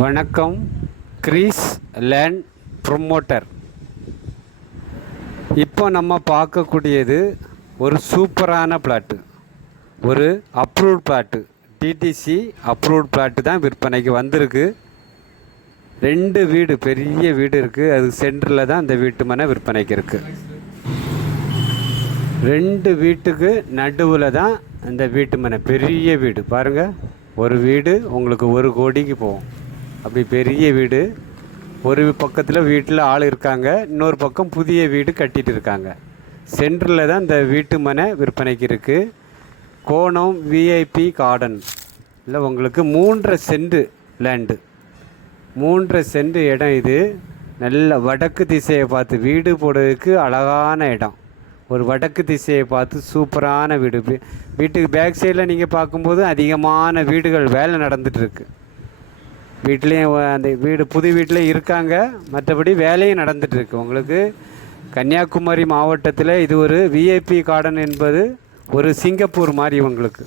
வணக்கம் Greece land promoter இப்போ நம்ம பார்க்கக்கூடியது ஒரு சூப்பரான பிளாட்டு. ஒரு approved plot. DTC approved plot தான் விற்பனைக்கு வந்திருக்கு. ரெண்டு வீடு பெரிய வீடு இருக்குது அது சென்டரில் தான் அந்த வீட்டு மனை விற்பனைக்கு இருக்குது ரெண்டு வீட்டுக்கு நடுவில் தான் அந்த வீட்டு மனை. பெரிய வீடு. பாருங்கள் ஒரு வீடு உங்களுக்கு ஒரு கோடிக்கு போகும். அப்படி பெரிய வீடு. ஒரு பக்கத்தில் வீட்டில் ஆள் இருக்காங்க. இன்னொரு பக்கம் புதிய வீடு கட்டிகிட்டு இருக்காங்க. சென்டரில் தான் இந்த வீட்டு மனை விற்பனைக்கு இருக்குது கோணம் விஐபி கார்டன் இல்லை உங்களுக்கு மூன்றரை சென்ட் லேண்டு மூன்றரை சென்ட் இடம் இது. நல்ல வடக்கு திசையை பார்த்து வீடு போடுறதுக்கு அழகான இடம். ஒரு வடக்கு திசையை பார்த்து சூப்பரான வீடு. வீட்டுக்கு பேக் சைடில் நீங்கள் பார்க்கும்போது அதிகமான வீடுகள் வேலை நடந்துகிட்ருக்கு வீட்லேயும் அந்த வீடு புது வீட்டில் இருக்காங்க. மற்றபடி வேலையும் நடந்துட்டு உங்களுக்கு கன்னியாகுமரி மாவட்டத்தில் இது ஒரு விஐபி கார்டன் என்பது ஒரு சிங்கப்பூர் மாதிரி உங்களுக்கு.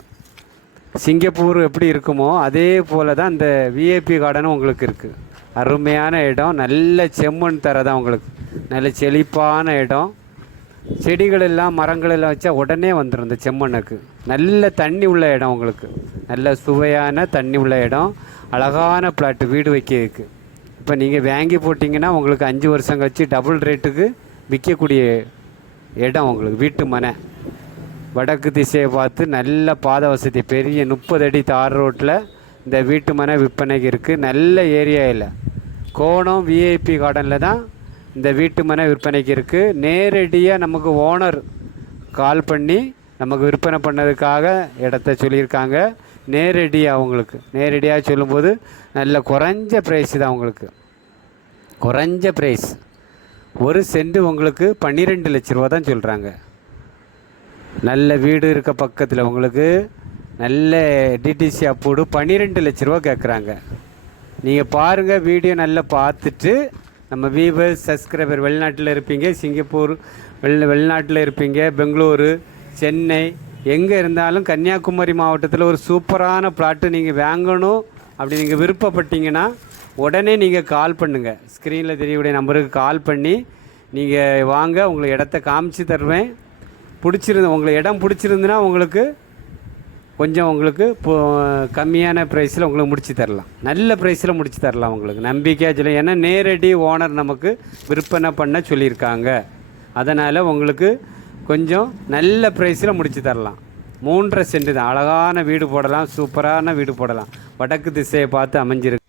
சிங்கப்பூர் எப்படி இருக்குமோ அதே போல தான் இந்த விஐபி கார்டனும் உங்களுக்கு இருக்குது அருமையான இடம். நல்ல செம்மண் தர தான் உங்களுக்கு. நல்ல செழிப்பான இடம். செடிகள் எல்லாம் மரங்கள் எல்லாம் வச்சா உடனே வந்துடும் இந்த செம்மண்ணுக்கு. நல்ல தண்ணி உள்ள இடம் உங்களுக்கு. நல்ல சுவையான தண்ணி உள்ள இடம். அழகான பிளாட்டு வீடு வைக்கிறதுக்கு. இப்போ நீங்கள் வாங்கி போட்டிங்கன்னா உங்களுக்கு அஞ்சு வருஷம் கழிச்சு டபுள் ரேட்டுக்கு விற்கக்கூடிய இடம் உங்களுக்கு வீட்டு மனை. வடக்கு திசையை பார்த்து நல்ல பாத வசதி பெரிய முப்பது அடி தார் ரோட்டில் இந்த வீட்டு மனை விற்பனைக்கு இருக்குது நல்ல ஏரியாவில் கோணம் விஐபி கார்டனில் தான் இந்த வீட்டு மனை விற்பனைக்கு இருக்குது நேரடியாக நமக்கு ஓனர் கால் பண்ணி நமக்கு விற்பனை பண்ணதுக்காக இடத்த சொல்லியிருக்காங்க. நேரடியாக அவங்களுக்கு. நேரடியாக சொல்லும்போது நல்ல குறைஞ்ச ப்ரைஸ் தான் அவங்களுக்கு. குறைஞ்ச ப்ரைஸ் ஒரு சென்ட் உங்களுக்கு பன்னிரெண்டு லட்ச ரூபா தான் சொல்கிறாங்க நல்ல வீடு இருக்க பக்கத்தில் உங்களுக்கு நல்ல டிடிசி அப்போடு பன்னிரெண்டு லட்ச ரூபா கேட்குறாங்க நீங்கள் பாருங்கள் வீடியோ நல்லா பார்த்துட்டு நம்ம வீவர்ஸ் சப்ஸ்கிரைபர் வெளிநாட்டில் இருப்பீங்க சிங்கப்பூர் வெளி வெளிநாட்டில் இருப்பீங்க பெங்களூரு சென்னை எங்கே இருந்தாலும் கன்னியாகுமரி மாவட்டத்தில் ஒரு சூப்பரான பிளாட்டு நீங்கள் வாங்கணும் அப்படி நீங்கள் விருப்பப்பட்டீங்கன்னா உடனே நீங்கள் கால் பண்ணுங்கள் ஸ்க்ரீனில் தெரியக்கூடிய நம்பருக்கு கால் பண்ணி நீங்கள் வாங்க உங்களை இடத்த காமிச்சு தருவேன். பிடிச்சிருந்து உங்களுக்கு இடம் பிடிச்சிருந்துன்னா உங்களுக்கு கொஞ்சம் உங்களுக்கு கம்மியான ப்ரைஸில் உங்களுக்கு முடிச்சு தரலாம். நல்ல ப்ரைஸில் முடிச்சு தரலாம் உங்களுக்கு. நம்பிக்கையாக சொல்லி. ஏன்னா நேரடி ஓனர் நமக்கு விற்பனை பண்ண சொல்லியிருக்காங்க. அதனால் உங்களுக்கு கொஞ்சம் நல்ல ப்ரைஸில் முடித்து தரலாம். மூன்றரை சென்ட் தான். அழகான வீடு போடலாம் சூப்பரான வீடு போடலாம். வடக்கு திசையை பார்த்து அமைஞ்சிருக்கு.